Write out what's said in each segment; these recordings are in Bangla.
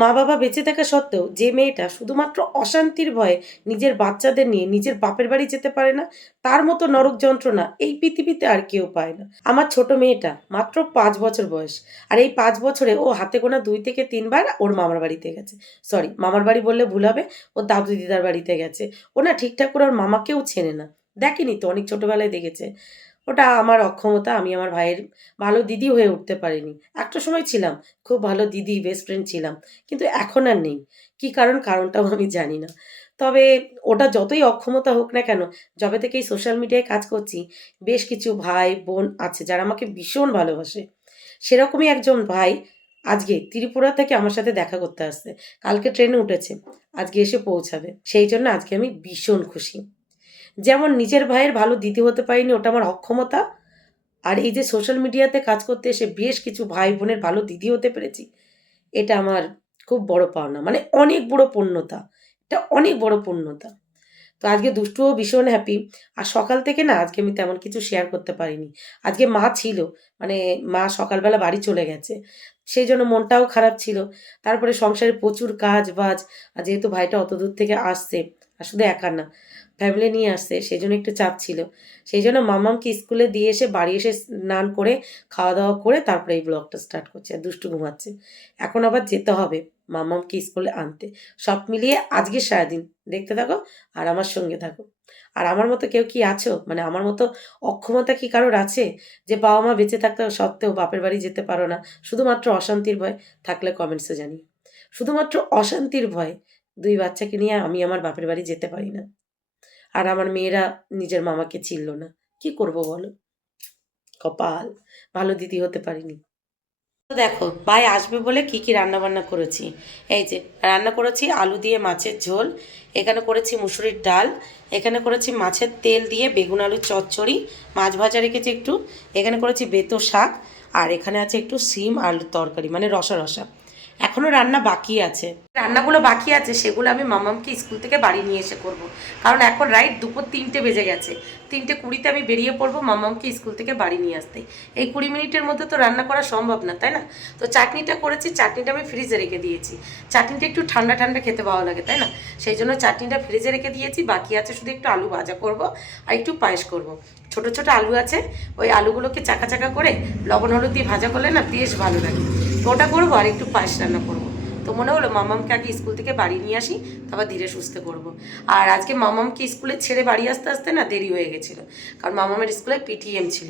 মা বাবা বেঁচে থাকা সত্ত্বেও যে মেয়েটা শুধুমাত্র অশান্তির ভয়ে নিজের বাচ্চাদের নিয়ে নিজের বাপের বাড়ি যেতে পারে না, তার মতো নরক যন্ত্রণা এই পৃথিবীতে আর কেউ পায় না। আমার ছোট মেয়েটা মাত্র 5 বছর বয়স, আর এই 5 বছরে ও হাতে গোনা 2 থেকে 3 বার ওর মামার বাড়িতে গেছে। সরি, মামার বাড়ি বললে ভুল হবে, ওর দাদু দিদার বাড়িতে গেছে। ও না ঠিকঠাক করে ওর মামাকেও চেনে না, দেখেনি তো, অনেক ছোটবেলায় দেখেছে। ওটা আমার অক্ষমতা, আমি আমার ভাইয়ের ভালো দিদি হয়ে উঠতে পারিনি। একটা সময় ছিলাম, খুব ভালো দিদি, বেস্ট ফ্রেন্ড ছিলাম, কিন্তু এখন আর নেই। কি কারণ, কারণটাও আমি জানি না। তবে ওটা যতই অক্ষমতা হোক না কেন, যবে থেকে এই সোশ্যাল মিডিয়ায় কাজ করছি, বেশ কিছু ভাই বোন আছে যারা আমাকে ভীষণ ভালোবাসে। সেরকমই একজন ভাই আজকে ত্রিপুরা থেকে আমার সাথে দেখা করতে আসছে। কালকে ট্রেনে উঠেছে, আজকে এসে পৌঁছাবে। সেই জন্য আজকে আমি ভীষণ খুশি। যেমন নিজের ভাইয়ের ভালো দিদি হতে পারিনি, ওটা আমার অক্ষমতা। আর এই যে সোশ্যাল মিডিয়াতে কাজ করতে এসে বেশ কিছু ভাই বোনের ভালো দিদি হতে পেরেছি, এটা আমার খুব বড় পাওনা, মানে অনেক বড় পূর্ণতা। এটা অনেক বড় পূর্ণতা। তো আজকে দুষ্টুও ভীষণ হ্যাপি। আর সকাল থেকে না আজকে আমি তেমন কিছু শেয়ার করতে পারিনি। আজকে মা ছিল, মানে মা সকালবেলা বাড়ি চলে গেছে, সেই জন্য মনটাও খারাপ ছিল। তারপরে সংসারে প্রচুর কাজ বাজ, আর যেহেতু ভাইটা অত দূর থেকে আসছে, আর শুধু একা না, ফ্যামিলি নিয়ে আসছে, সেই জন্য একটু চাপ ছিল। সেই জন্য মামামকে স্কুলে দিয়ে এসে বাড়ি এসে স্নান করে খাওয়া দাওয়া করে তারপরে এই ব্লগটা স্টার্ট করছে, আর দুষ্টু ঘুমাচ্ছে। এখন আবার যেতে হবে মামামকে স্কুলে আনতে। সব মিলিয়ে আজকে সারাদিন দেখতে থাকো আর আমার সঙ্গে থাকো। আর আমার মতো কেউ কি আছো, মানে আমার মতো অক্ষমতা কি কারোর আছে, যে বাবা মা বেঁচে থাকতে সত্ত্বেও বাপের বাড়ি যেতে পারো না শুধুমাত্র অশান্তির ভয়? থাকলে কমেন্টসে জানি। শুধুমাত্র অশান্তির ভয় 2 বাচ্চাকে নিয়ে আমি আমার বাপের বাড়ি যেতে পারি না। আর আমার মেয়েরা নিজের মামাকে চিনল না। কি করব বলো? কপাল, ভালো দিদি হতে পারিনি। তো দেখো ভাই আসবে বলে কি কি রান্না বান্না করেছি। এই যে রান্না করেছি আলু দিয়ে মাছের ঝোল, এখানে করেছি মুসুরির ডাল, এখানে করেছি মাছের তেল দিয়ে বেগুন আলুর চচ্চড়ি, মাছ ভাজা রেখেছি একটু, এখানে করেছি বেতো শাক, আর এখানে আছে একটু সিম আলুর তরকারি, মানে রসা রসা। এখনও রান্না বাকি আছে, রান্নাগুলো বাকি আছে, সেগুলো আমি মামামকে স্কুল থেকে বাড়ি নিয়ে এসে করব। কারণ এখন রাইট দুপুর 3টে বেজে গেছে, 3টে 20-তে আমি বেরিয়ে পড়বো মামামকে স্কুল থেকে বাড়ি নিয়ে আসতে। এই 20 মিনিটের মধ্যে তো রান্না করা সম্ভব না, তাই না? তো চাটনিটা করেছি, চাটনিটা আমি ফ্রিজে রেখে দিয়েছি। চাটনিটা একটু ঠান্ডা ঠান্ডা খেতে ভালো লাগে, তাই না? সেই জন্য চাটনিটা ফ্রিজে রেখে দিয়েছি। বাকি আছে শুধু একটু আলু ভাজা করব আর একটু পায়েস করব। ছোট ছোট আলু আছে, ওই আলুগুলোকে চাকা চাকা করে লবণ হলুদ দিয়ে ভাজা করলে না বেশ ভালো লাগে। তো ওটা করবো আর একটু পায়েস রান্না করবো। তো মনে হলো মামামকে আগে স্কুল থেকে বাড়ি নিয়ে আসি, তারপর ধীরে সুস্থে করবো। আর আজকে মামামকে স্কুলে ছেড়ে বাড়ি আসতে আসতে না দেরি হয়ে গেছিলো, কারণ মামামের স্কুলে পিটিএম ছিল।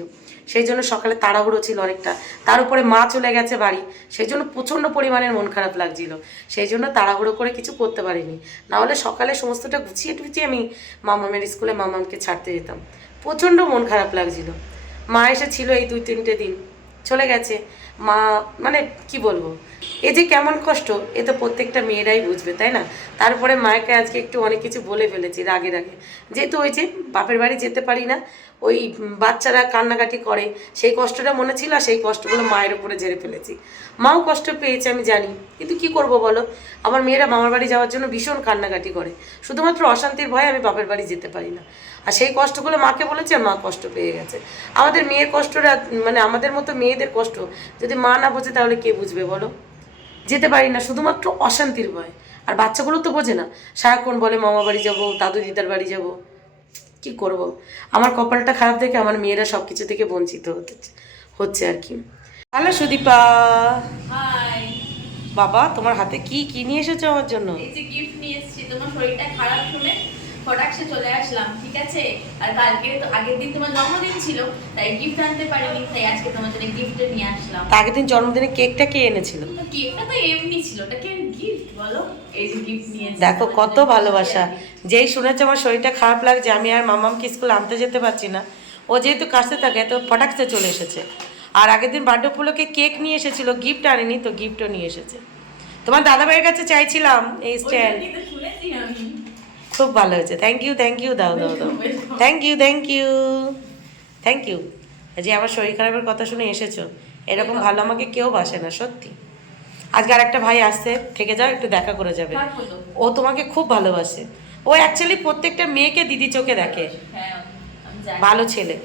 সেই জন্য সকালে তাড়াহুড়ো ছিল অনেকটা, তার উপরে মা চলে গেছে বাড়ি, সেই জন্য প্রচণ্ড পরিমাণের মন খারাপ লাগছিল। সেই জন্য তাড়াহুড়ো করে কিছু করতে পারিনি, নাহলে সকালে সমস্তটা গুছিয়ে টুছিয়ে আমি মামামের স্কুলে মামামকে ছাড়তে যেতাম। প্রচণ্ড মন খারাপ লাগছিল। মা এসেছিল এই 2-3টে দিন, চলে গেছে। মা, মানে কি বলবো, এ যে কেমন কষ্ট এ তো প্রত্যেকটা মেয়েরাই বুঝবে, তাই না? তারপরে মাকে আজকে একটু অনেক কিছু বলে ফেলেছি রাগে রাগে, যেহেতু ওই যে বাপের বাড়ি যেতে পারি না, ওই বাচ্চারা কান্নাকাটি করে, সেই কষ্টটা মনে ছিল, আর সেই কষ্টগুলো মায়ের উপরে ঝেড়ে ফেলেছি। মাও কষ্ট পেয়েছে আমি জানি, কিন্তু কি করব বলো, আমার মেয়েরা মামার বাড়ি যাওয়ার জন্য ভীষণ কান্নাকাটি করে, শুধুমাত্র অশান্তির ভয়ে আমি বাপের বাড়ি যেতে পারি না। আর সেই কষ্টগুলো মাকে বলেছে, আর মা কষ্ট পেয়ে গেছে। আমাদের মেয়ের কষ্টটা, মানে আমাদের মতো মেয়েদের কষ্ট যদি মা না বোঝে তাহলে কে বুঝবে বলো? যেতে পারি না শুধুমাত্র অশান্তির ভয়। আর বাচ্চাগুলো তো বোঝে না, সারাক্ষণ বলে মামা বাড়ি যাবো, দাদু দিদার বাড়ি যাব। কি করব, আমার কপালটা খারাপ দেখে আমার মেয়েরা সব কিছু থেকে বঞ্চিত হচ্ছে আর কি। হ্যালো সুদীপা। হাই। বাবা তোমার হাতে কি কি নিয়ে এসেছো আমার জন্য? এই যে গিফট নিয়ে এসেছি, তোমার শরীরটা খারাপ শুনে ফটাকসে চলে আসলাম, ঠিক আছে? আর কালকে তো আগের দিন তোমার জন্মদিন ছিল, তাই গিফট আনতে পারিনি, তাই আজকে তোমার জন্য গিফট নিয়ে আসলাম। তা আগের দিন জন্মদিনে কেকটা কে এনেছিল? কেকটা তো এমনি ছিল, ওটাকে গিফট বলো? এই যে গিফট নিয়ে এসেছি দেখো তোমার কত জন্য। ভালোবাসা। যেই শুনেছে আমার শরীরটা খারাপ লাগছে, আমি আর মামামকে স্কুল আনতে যেতে পারছি না, ও যেহেতু কাছে থাকে তো ফটাকসে চলে এসেছে। আর আগের দিন বার্থডে উপলক্ষে কেক নিয়ে এসেছিল, গিফট আনেনি, তো গিফটও নিয়ে এসেছে। তোমার দাদাভাইয়ের কাছে চাইছিলাম এই স্ট্যান্ড। ওইটা তো শুনেছি আমি। খুব ভালো হয়েছে, থ্যাংক ইউ থ্যাংক ইউ, দাও দাও দাও, thank you thank you thank you. যে আমার শরীর খারাপের কথা শুনে এসেছো, এরকম ভালো আমাকে কেউ বাসে না সত্যি। আজকে আর একটা ভাই আসছে, থেকে যাও, একটু দেখা করে যাবে। ও তোমাকে খুব ভালোবাসে, ও অ্যাকচুয়ালি প্রত্যেকটা মেয়েকে দিদি চোখে দেখে, হ্যাঁ, আমি জানি। ভালো ছেলে।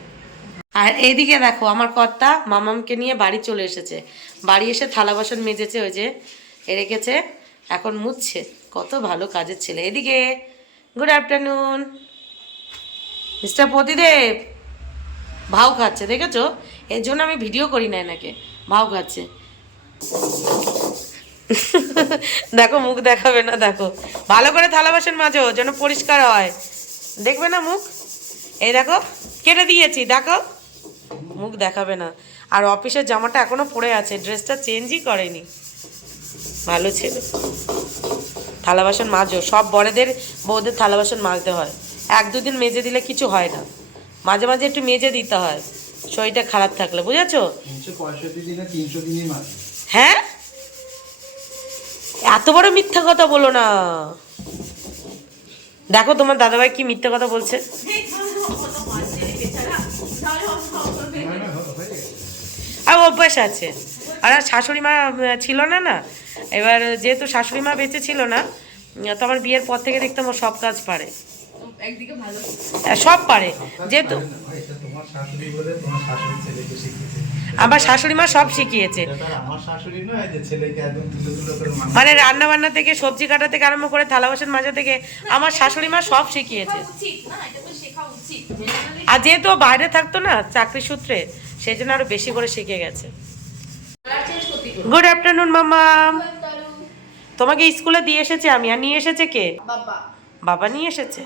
আর এইদিকে দেখো আমার কর্তা মামামকে নিয়ে বাড়ি চলে এসেছে, বাড়ি এসে থালা বাসন মেজেছে, ওই যে রেখেছে, এখন মুছছে। কত ভালো কাজের ছেলে। এদিকে গুড আফটারনুন মিস্টার প্রতিদেব। ভাও খাচ্ছে দেখেছো? এর জন্য আমি ভিডিও করি না এনাকে। ভাও খাচ্ছে। দেখো মুখ দেখাবে না, দেখো ভালো করে থালা বাসন মাজো যেন পরিষ্কার হয়। দেখবে না মুখ? এই দেখো কেটে দিয়েছি, দেখো মুখ দেখাবে না। আর অফিসের জামাটা এখনো পরে আছে, ড্রেসটা চেঞ্জই করেনি। ভালো ছিল। থালা বাসন মাজো, সব বড়দের বউদের থালা বাসন মাজতে হয়। 1-2 দিন মেজে দিলে কিছু হয় না, মাঝে মাঝে একটু মেজে দিতে হয় শরীরটা খারাপ থাকলে, বুঝেছো? 365 দিনে 300 দিনই মাঝে। হ্যাঁ, এত বড় মিথ্যা কথা বলো না। দেখো তোমার দাদাভাই কি মিথ্যা কথা বলছে। আর অভ্যাস আছে। আর শাশুড়ি মা ছিল না না, এবার যেহেতু শাশুড়ি মা বেঁচে ছিল না, তো আমার বিয়ের পর থেকে দেখতাম ও সব কাজ পারে, একদিকে ভালো। সব পারে। যেহেতু এটা তোমার শাশুড়ি বলে তোমার শাশুড়ি ছেলেকে শিখিয়েছে। আমার শাশুড়ি মা সব শিখিয়েছে, এটা তো আর আমার শাশুড়ি নয় যে ছেলেকে একদম তুলে তুলে করে মানুষ মানে রান্না বান্না থেকে সবজি কাটা থেকে আরম্ভ করে থালা বাসন মাজা থেকে আমার শাশুড়ি মা সব শিখিয়েছে। উচিত না, এটা তো শেখা উচিত। আর যেহেতু ও বাইরে থাকতো না চাকরি সূত্রে, সেই জন্য আরো বেশি করে শিখে গেছে। কালার চেঞ্জ করতে করতে। গুড আফটারনুন মামা। তোমাকে স্কুলে দিয়ে এসেছে আমি। আর নিয়ে এসেছে কে? বাবা বাবা নিয়ে এসেছে।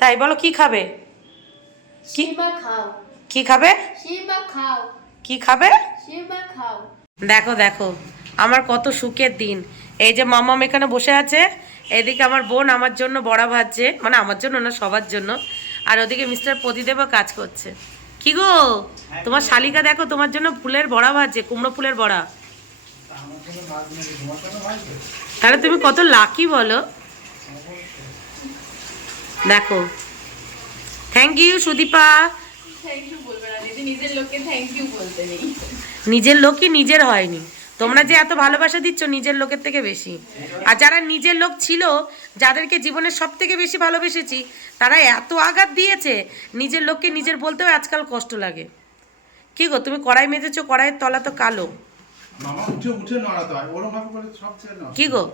তাই বলো কি খাবে? কি শিবা খাও, কি খাবে? শিবা খাও, কি খাবে? শিবা খাও। দেখো দেখো আমার কত সুখের দিন। এই যে মামাম এখানে বসে আছে, এদিকে আমার বোন আমার জন্য বড়া ভাজছে, মানে আমার জন্য না সবার জন্য। আর ওদিকে মিস্টার প্রতিদেবও কাজ করছে। কি গো তোমার শালিকা দেখো তোমার জন্য ফুলের বড়া ভাজছে, কুমড়ো ফুলের বড়া। আমার কোনো মাছ নেই, তোমার কোনো মাছ নেই। তাহলে তুমি কত লাকি বলো। দেখো thank you Sudipa. Thank you বলবে না দিদি, নিজের লোককে থ্যাংক ইউ বলতে নেই। নিজের লোকই নিজের হয়নি। তোমরা যে এত ভালোবাসা দিচ্ছ নিজের লোকের থেকে বেশি। আর যারা নিজের লোক ছিল, যাদেরকে জীবনের সব থেকে বেশি ভালোবেসেছি, তারা এত আঘাত দিয়েছে, নিজের লোককে নিজের বলতেও আজকাল কষ্ট লাগে। কি গো তুমি কড়াই মেজেছো, কড়াইয়ের তলা তো কালো। মামা উঠে উঠে নড়াতে হয়, ওরম ভাবে করে সব ছেড়ে নাও। কি গো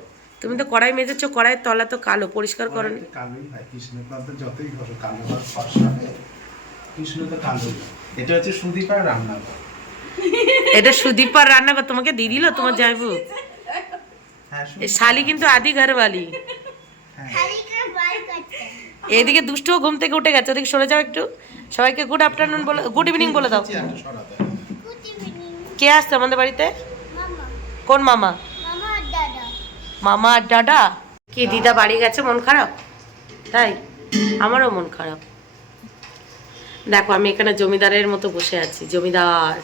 তুমি তো কড়াই মেজেছো, কড়াইয়ের তলা তো কালো, পরিষ্কার করনি। অনেকটা কালোই হয়, কৃষ্ণকান্ত যতই ঘষো কালো আর ফর্সা হয়। কৃষ্ণ তো কালোই। এটা হচ্ছে সুদীপার রান্নাঘর। এটা সুদীপার রান্নাঘর তোমাকে দিয়ে দিল তোমার জামাইবু। হ্যাঁ এই শালি কিন্তু আদি ঘরওয়ালি। এদিকে দুষ্টুও ঘুম থেকে উঠে গেছে, ওদিকে সরে যাও একটু। সবাইকে গুড আফটারনুন বলে, গুড ইভিনিং বলে দাও। চেয়ারটা সরাতে হয়। কে আসছে আমাদের বাড়িতে? মামা, কোন মামা? মামা আর দাদা। মামা আর দাদা। কি দিদা বাড়ি গেছে, মন খারাপ? তাই আমারও মন খারাপ। দেখো আমি এখানে জমিদারের মতো বসে আছি, জমিদার।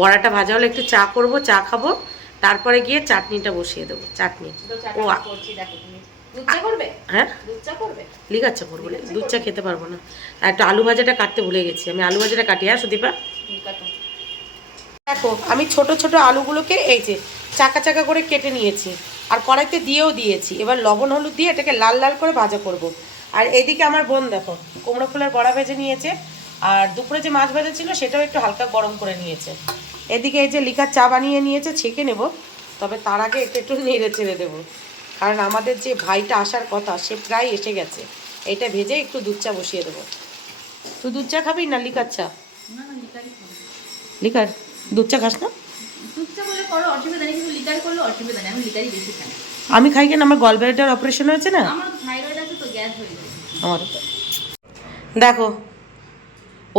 বড়াটা ভাজা হলে একটু চা করব, চা খাবো, তারপরে গিয়ে চাটনিটা বসিয়ে দেবো। চাটনি ও করছি দেখো তুমি। দুধ চা করবে? হ্যাঁ দুধ চা করবে? লিগাচ্ছা করবো, দুধ চা খেতে পারবো না। আর একটু আলু ভাজাটা কাটতে ভুলে গেছি, আমি আলু ভাজাটা কাটি। হ্যাঁ সুদীপা কাটো। দেখো আমি ছোট ছোট আলুগুলোকে এই যে চাকা চাকা করে কেটে নিয়েছি, আর কড়াইতে দিয়েও দিয়েছি। এবার লবণ হলুদ দিয়ে এটাকে লাল লাল করে ভাজা করব। আর এইদিকে আমার বোন দেখো কুমড়ো ফুলের বড়া ভেজে নিয়েছে, আর দুপুরে যে মাছ ভাজা ছিল সেটাও একটু হালকা গরম করে নিয়েছে। এদিকে এই যে লিকার চা বানিয়ে নিয়েছে, ছেঁকে নেব। তবে তার আগে একটু একটু নেড়ে চেড়ে দেবো, কারণ আমাদের যে ভাইটা আসার কথা সে প্রায় এসে গেছে। এটা ভেজে একটু দুধ চা বসিয়ে দেবো। তুই দুধ চা খাবি না লিকার চা? না না, লিকারই করবে। লিকার দুধ চা খাস না? দুধ চা বলে করো অসুবিধা নেই, কিন্তু লিকার করলে অসুবিধা নেই। আমি লিকারই বেশি খাই। আমি খাই কেন? আমার গলব্লাডার অপারেশন হয়েছে না। আমার থাইরয়েড আছে তো, গ্যাস হয়ে যায়। আমার তো দেখো,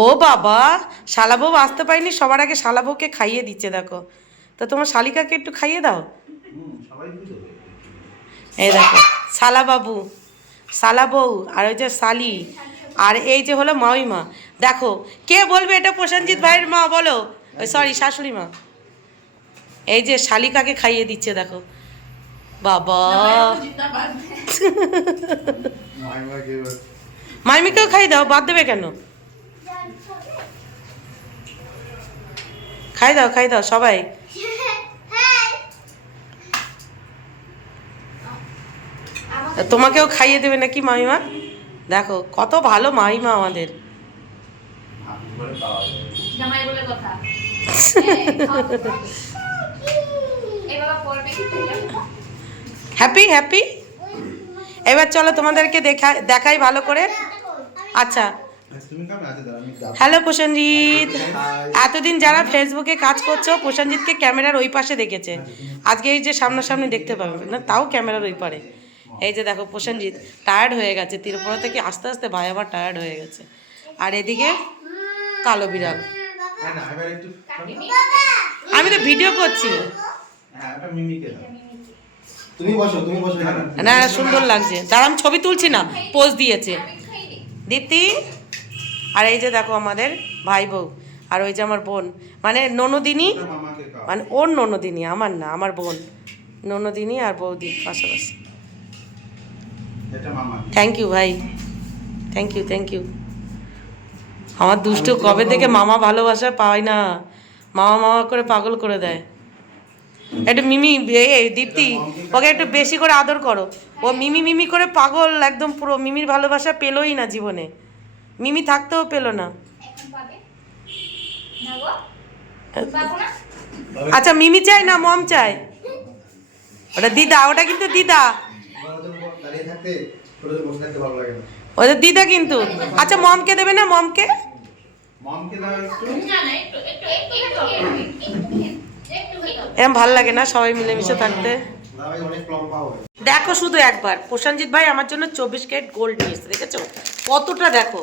ও বাবা শালাবউ আসতে পারিনি, সবার আগে শালাবউকে খাইয়ে দিচ্ছে। দেখো তো তোমার শালিকাকে একটু খাইয়ে দাও। সবাই বুঝো। এই দেখো শালা বাবু, শালা বউ, আর ওই যে শালি, আর এই যে হলো মামিমা। দেখো কে বলবে এটা প্রসেনজিৎ ভাইয়ের মা? বলো। ওই সরি শাশুড়ি মা। এই যে শালিকাকে খাইয়ে দিচ্ছে দেখো। বাবা মাইমাকে মাইমিকেও খাই দাও, বাদ দেবে কেন? খাই দাও খাই দাও সবাই। তোমাকেও খাইয়ে দেবে নাকি মামিমা? দেখো কত ভালো মামিমা আমাদের। হাত করে পাওয়া যায়। জামাই বলে কথা। এই বাবা করবে কি? Happy happy. এবার চলো তোমাদেরকে দেখাই ভালো করে। আচ্ছা, তুমি কেমন আছো? দাঁড়া, আমি যাবো। হ্যালো প্রসেনজিৎ। এতদিন যারা ফেসবুকে কাজ করছো প্রসেনজিৎকে ক্যামেরার ওই পাশে দেখেছে, আজকে এই যে সামনাসামনি দেখতে পাবে না, তাও ক্যামেরার ওই পারে। এই যে দেখো প্রসেনজিৎ টায়ার্ড হয়ে গেছে, তিরুপরা থেকে আস্তে আস্তে ভাই আবার টায়ার্ড হয়ে গেছে। আর এদিকে কালো বিড়াল। হ্যাঁ, না, এবার একটু আমি তো ভিডিও করছি। হ্যাঁ, এটা মিমিকে দাও। তুমি বসো এখানে। না সুন্দর লাগছে, দাঁড়া আমি ছবি তুলছি না, পোজ দিয়েছে দীপ্তি। আর এই যে দেখো আমাদের ভাই বউ, আর ওই যে আমার বোন, মানে ননদিনী, এটা মামাকে খাও। মানে ওর ননদিনী, আমার না, আমার বোন ননদিনী আর বৌদি পাশাপাশি। এটা মামা। থ্যাংক ইউ ভাই, থ্যাংক ইউ। আমার দুষ্টু কবে থেকে মামা ভালোবাসা পায় না, মামা মামা করে পাগল করে দেয়। একটু মিমি দীপ্তি ওকে একটু বেশি করে আদর করো, ও মিমি করে পাগল একদম পুরো, মিমির ভালোবাসা পেলোই না জীবনে, মিমি থাকতেও পেলো না। আচ্ছা মিমি চাই না মম চাই? ওটা দিদা, ওটা কিন্তু দিদা, দাঁড়িয়ে থাকতে ছোটদের বসে থাকতে ভালো লাগে না। ওটা দিদা কিন্তু। আচ্ছা মমকে দেবে না? মমকে মমকে দাও একটু। এরকম ভাল লাগে না সবাই মিলেমিশে থাকতে? দাদা অনেক লম্বা হবে। দেখো শুধু একবার প্রসেনজিৎ ভাই আমার জন্য 24 ক্যারেট গোল্ড নিয়ে এসেছে, দেখেছো কতটা? দেখো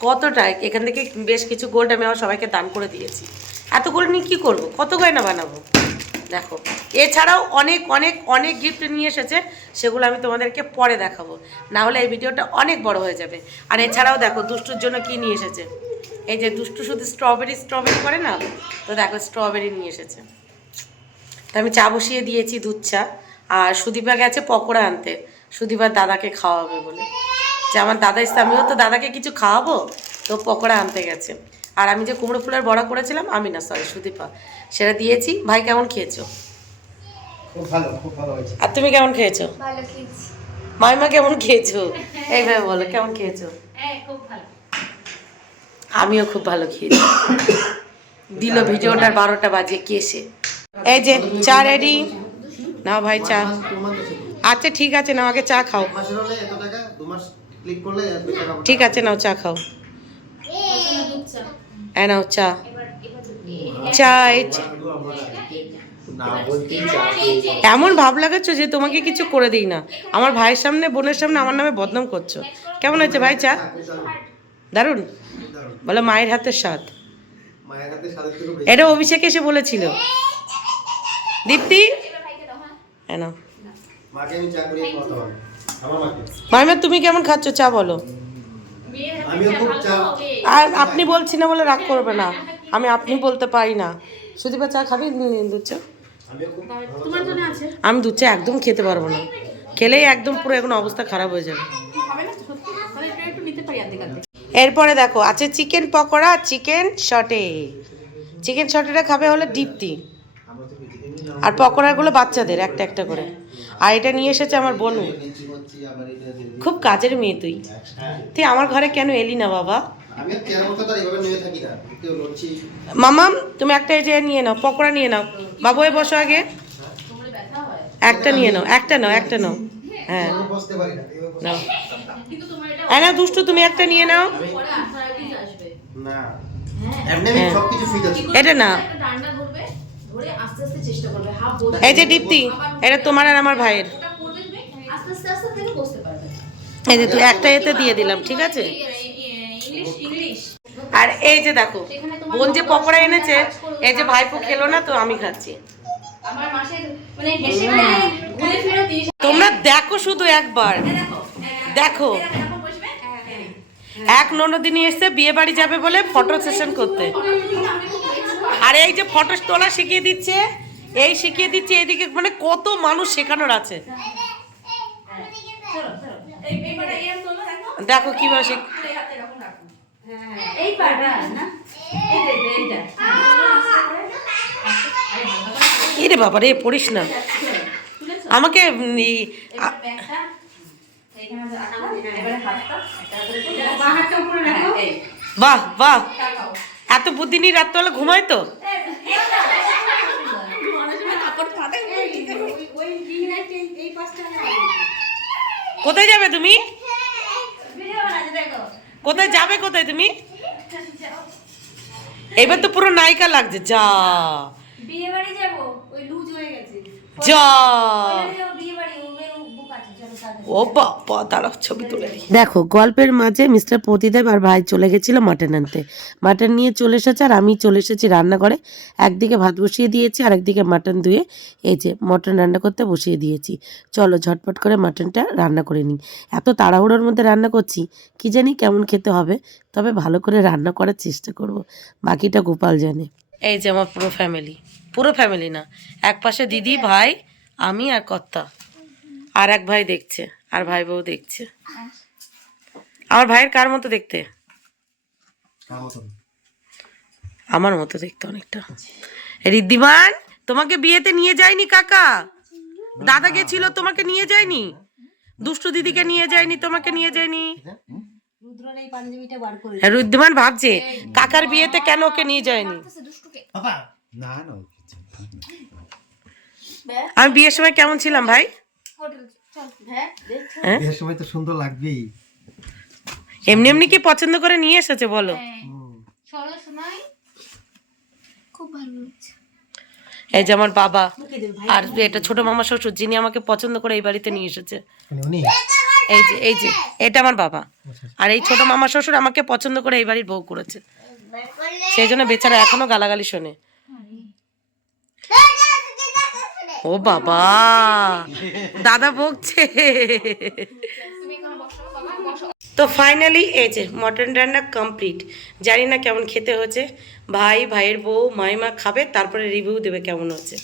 কতটা, এখান থেকে বেশ কিছু গোল্ড আমি আমার সবাইকে দান করে দিয়েছি। এত গোল্ড নিয়ে কী করবো, কত গয়না বানাবো? দেখো এছাড়াও অনেক অনেক অনেক গিফট নিয়ে এসেছে, সেগুলো আমি তোমাদেরকে পরে দেখাবো, না হলে এই ভিডিওটা অনেক বড় হয়ে যাবে। আর এছাড়াও দেখো দুষ্টুর জন্য কি নিয়ে এসেছে, এই যে দুষ্টু শুধু স্ট্রবেরি করে না, তো দেখো স্ট্রবেরি নিয়ে এসেছে। তো আমি চা বসিয়ে দিয়েছি, দুধ চা। আর সুদীপা গেছে পকোড়া আনতে, সুদীপার দাদাকে খাওয়াবে বলে, যে আমার দাদা এসে আমিও তো দাদাকে কিছু খাওয়াবো, তো পকোড়া আনতে গেছে। আর আমি যে কুমড়ো ফুলের বড়া করেছিলাম, আমি না সরি সুদীপা, সেটা দিয়েছি। ভাই কেমন খেয়েছো? খুব ভালো হয়েছে। আর তুমি কেমন খেয়েছো? ভালো খেয়েছি। মাইমা কেমন খেয়েছো? এইভাবে বলো কেমন খেয়েছো? খুব ভালো। আমিও খুব ভালো খেয়েছি। দিল ভিডিওটার 12টা বাজে কেসে। এই যে চা রেডি, নাও ভাই চা। আচ্ছা ঠিক আছে, নাও আগে চা খাও। মাসের হলে এত টাকা, 2 মাস ক্লিক করলে এত টাকা পাবে। ঠিক আছে নাও চা খাও। নাও চা, চা এই চা। না বলতেই চাই। এমন ভাব লাগাচ্ছ যে তোমাকে কিছু করে দিই না, আমার ভাইয়ের সামনে বোনের সামনে আমার নামে বদনাম করছো। কেমন হয়েছে ভাই চা? দারুণ, বলো মায়ের হাতের স্বাদ। মায়ের হাতে স্বাদের থেকে বেশি। এটা অভিষেক এসে বলেছিল। দীপ্তি হ্যাঁ নাও। মাকে আমি চা করিয়ে খাওয়াতে হবে। আমার মাকে। মাইমা তুমি কেমন খাচ্ছ চা বলো? আমিও খুব চা। আর আপনি বলছি না বলে রাগ করবে না, আমি আপনি বলতে পারি না। সুদীপা চা খাবি? দুধ চা? আমিও খুব তোমার জন্য আছে? আমি দুধ চা একদম খেতে পারবো না, খেলেই একদম পুরো এখন অবস্থা খারাপ হয়ে যাবে। হবে না সত্যি? তাহলে এটা একটু নিতে পারি আধে কাতে। এরপরে দেখো আছে চিকেন পকোড়া, চিকেন শটে। চিকেন শটেটা খাবে হলে দীপ্তি, আর পকোড়াগুলো বাচ্চাদের একটা একটা করে। আর এটা নিয়ে এসেছে আমার বোনু। নিচু হচ্ছি আবার এটা যে- খুব কাজের মেয়ে তুই, তুই আমার ঘরে কেন এলি না বাবা? আমি আর চেয়ারের মতো তো আর এইভাবে নিয়ে থাকি না। একটু লড়ছি। মামাম তুমি একটা এই যে নিয়ে নাও, পকোড়া নিয়ে নাও। বাবু এ বসো আগে, কোমরে ব্যথা হয়। একটা নিয়ে নাও, একটা নাও। হ্যাঁ আমি বসতে পারি না। এইভাবে বসতে- নাও। কিন্তু তোমার এটা হ্যাঁ না দুষ্টু তুমি একটা নিয়ে নাও। পরে আর্থ্রাইটিস আসবে। না। এমনি আমি সবকিছু ফিট আছি। এটা না, একটা ডান্ডা ধরবে, ধরে আস্তে আস্তে চেষ্টা করবে হাফ বসে। এই যে দীপ্তি, এটা তোমার আর আমার ভাইয়ের। ওটা করবে তুমি আস্তে আস্তে আস্তে থেকে বসতে পারবে। এই যে তুই একটা এতে দিয়ে দিলাম, ঠিক আছে? ইংলিশ আর এই যে দেখো বোন যে পকোড়া এনেছে, এই যে ভাইপো খেলো না তো আমি খাচ্ছি। আমার মাসে মানে হেসে ঘুরে ফিরে 30 তোমরা দেখো শুধু একবার, দেখো দেখো এরকম বসবে। এক ননদিনী এসে বিয়ে বাড়ি যাবে বলে ফটো সেশন করতে, আর এই যে ফটো তোলা শিখিয়ে দিচ্ছে, এই শিখিয়ে দিচ্ছে, এইদিকে মানে কত মানুষ শেখানোর আছে। এইবারে এই তোলো দেখো। দেখো কিভাবে এই হাতে এরকম রাখো। এই পাটা না এইটা এরে বাবা রে পড়িস না আমাকে ব্যাগটা এইখানে রাখো। এবারে হাতটা বাঁ হাতটা উপরে রাখো। এই বাহ বাহ, তাকাও। এত বুদ্ধি নিয়ে রাত্রবেলা ঘুমায় তো। ওই কোথায় যাবে তুমি? ভিডিও বানাতে দেখো। কোথায় যাবে? কোথায় তুমি? এবার তো পুরো নায়িকা লাগছে। যা বিয়ে বাড়ি যাবো, ওই লুজ হয়ে গেছে। যা বিয়ে বাড়ি ওদের বুক আছে, চলো তাড়াতাড়ি। ও বাবা, দাঁড়াও ছবি তুলে নিই। দেখো, গল্পের মাঝে মিস্টার প্রতিদেব আর ভাই চলে গেছিল মাটন আনতে। মাটন নিয়ে চলে এসেছে আর আমি চলে এসেছি রান্নাঘরে। একদিকে ভাত বসিয়ে দিয়েছি আর একদিকে মাটন ধুয়ে এই যে মটন রান্না করতে বসিয়ে দিয়েছি। চলো ঝটপট করে মাটনটা রান্না করে নিই। এত তাড়াহুড়োর মধ্যে রান্না করছি, কি জানি কেমন খেতে হবে, তবে ভালো করে রান্না করার চেষ্টা করব। বাকিটা গোপাল জানে। এই যে আমার পুরো ফ্যামিলি না, এক পাশে দিদি, ভাই, আমি আর কর্তা, আর এক ভাই দেখছে, আর ভাই বউ দেখছে। আমার ভাইয়ের কার মতো দেখতে? আমার মতো দেখতে অনেকটা। ঋদ্ধিমান, তোমাকে বিয়েতে নিয়ে যায়নি কাকা? দাদা গেছিল, তোমাকে নিয়ে যায়নি? দুষ্টু দিদিকে নিয়ে যায়নি, তোমাকে নিয়ে যায়নি? হ্যাঁ, ঋদ্ধিমান ভাবছে কাকার বিয়েতে কেন ওকে নিয়ে যায়নি। না না আমি বিয়ের সময় কেমন ছিলাম ভাই? হ্যাঁ, বিয়ের সময় তো সুন্দর লাগবেই। এমনি এমনি কি পছন্দ করে নিয়ে এসেছে বলো? চলো শোনাই, খুব ভালো লাগছে। এই যে আমার বাবা আর এটা ছোট মামা শ্বশুর, যিনি আমাকে পছন্দ করে এই বাড়িতে নিয়ে এসেছে। উনি এই যে এটা আমার বাবা, আর এই ছোট মামা শ্বশুর আমাকে পছন্দ করে এই বাড়ির বউ করেছে। সেই জন্য বেচারা এখনো গালাগালি শোনে। ও বাবা, দাদা বকছে। তো ফাইনালি এই যে মটন রান্না কমপ্লিট। জানি না কেমন খেতে হয়েছে। ভাইয়ের বউ, মাইমা খাবে, তারপরে রিভিউ দেবে কেমন হচ্ছে।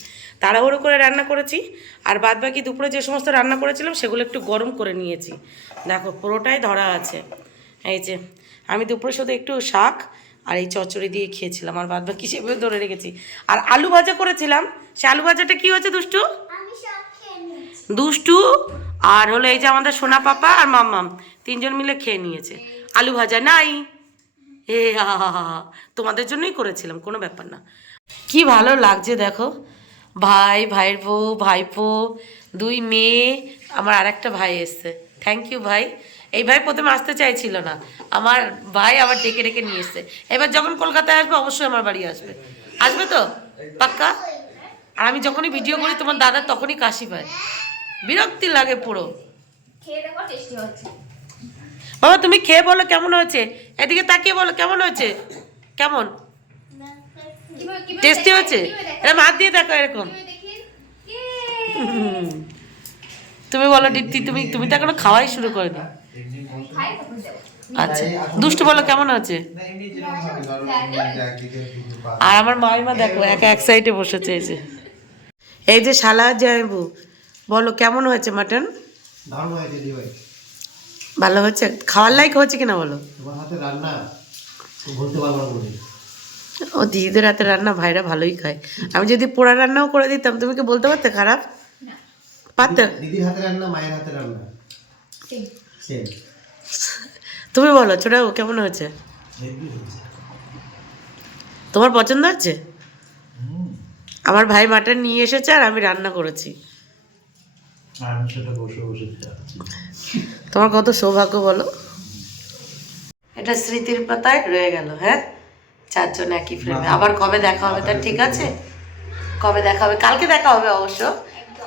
তাড়াহুড়ো করে রান্না করেছি, আর বাদ বাকি দুপুরে যে সমস্ত রান্না করেছিলাম সেগুলো একটু গরম করে নিয়েছি। দেখো পুরোটাই ধরা আছে। এই যে আমি দুপুরে শুধু একটু শাক আর এই চচ্চড়ি দিয়ে খেয়েছিলাম, আর বাদ বাকি সেভাবে ধরে রেখেছি। আর আলু ভাজা করেছিলাম, সে আলু ভাজাটা কি হয়েছে দুষ্টু? দুষ্টু আর হলো এই যে আমাদের সোনা পাপা আর মাম্মাম তিনজন মিলে খেয়ে নিয়েছে। আলু ভাজা নাই। তোমাদের জন্যই করেছিলাম, কোনো ব্যাপার না। কি ভালো লাগছে দেখো, ভাইয়ের বউ, ভাইপো, দুই মেয়ে, আমার আর একটা ভাই এসছে। থ্যাংক ইউ ভাই। এই ভাই প্রথমে আসতে চাইছিল না, আমার ভাই আবার ডেকে ডেকে নিয়ে এসছে। এবার যখন কলকাতায় আসবে অবশ্যই আমার বাড়ি আসবে। আসবে তো পাক্কা? আর আমি যখনই ভিডিও করি তোমার দাদা তখনই কাশি পায়, বিরক্তি লাগে পুরো। খেয়ে দেখো, টেস্টি হচ্ছে। বাবা তুমি খেয়ে বলো কেমন হয়েছে, এদিকে তাকিয়ে বলো কেমন হয়েছে, কেমন টেস্টি হয়েছে? এরকম হাত দিয়ে দেখো, এরকম। তুমি বলো দীপ্তি, তুমি তো এখনো খাওয়াই শুরু করেনি। আচ্ছা দুষ্টু বলো কেমন হয়েছে? আর আমার মাইমা দেখো এক সাইডে বসেছে। এই যে শালা জামাইবু, বলো কেমন হয়েছে মাটন? দারুণ হয়েছে দিদি ভাই। ভালো হয়েছে? খাওয়ার লাইক হচ্ছে কিনা বলো? তোমার হাতে রান্না বলতে পারবো না বলে। ও দিদিদের হাতে রান্না ভাইরা ভালোই খায়। আমি যদি পোড়া রান্নাও করে দিতাম তুমি কি বলতে পারতে খারাপ? পারতে? দিদির হাতে রান্না, মায়ের হাতে রান্না সেম। তুমি বলো ছোট কেমন হয়েছে? তোমার পছন্দ হচ্ছে? আমার ভাই মাটন নিয়ে এসেছে আর আমি রান্না করেছি। তোমার কত সৌভাগ্য বলো। এটা স্মৃতির পাতায় রয়ে গেল। হ্যাঁ, চারজন একই ফ্রেমে। আবার কবে দেখা হবে তার ঠিক আছে? কবে দেখা হবে? কালকে দেখা হবে অবশ্য,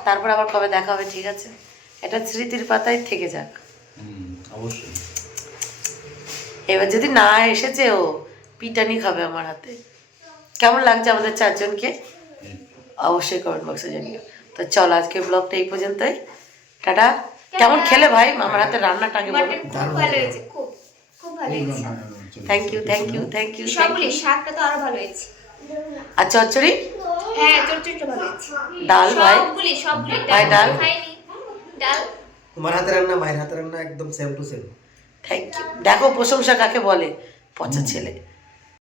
তারপর আবার কবে দেখা হবে ঠিক আছে? এটা স্মৃতির পাতায় থেকে যাক। অবশ্যই। এবার যদি না এসেছে ও পিটানি খাবে আমার হাতে। কেমন লাগছে আমাদের চারজনকে অবশ্যই কমেন্ট বক্সে জানিও। তো চল আজকে ব্লগটা এই পর্যন্তই। টাটা। কেমন খেলে ভাই আমার হাতে রান্নাটা আগে বলো। খুব ভালো হয়েছে, খুব খুব ভালো হয়েছে। Thank you. সবগুলি শাকটা তো আরো ভালো হয়েছে। আর চচ্চড়ি? হ্যাঁ, চটচড়িটা ভালো হয়েছে। ডাল ভাই? সবগুলি ভাই ডাল? খাইনি। ডাল তোমার হাতে রান্না, মায়ের হাতে রান্না একদম same to same. Thank you. দেখো প্রশংসা কাকে বলে, পচা ছেলে।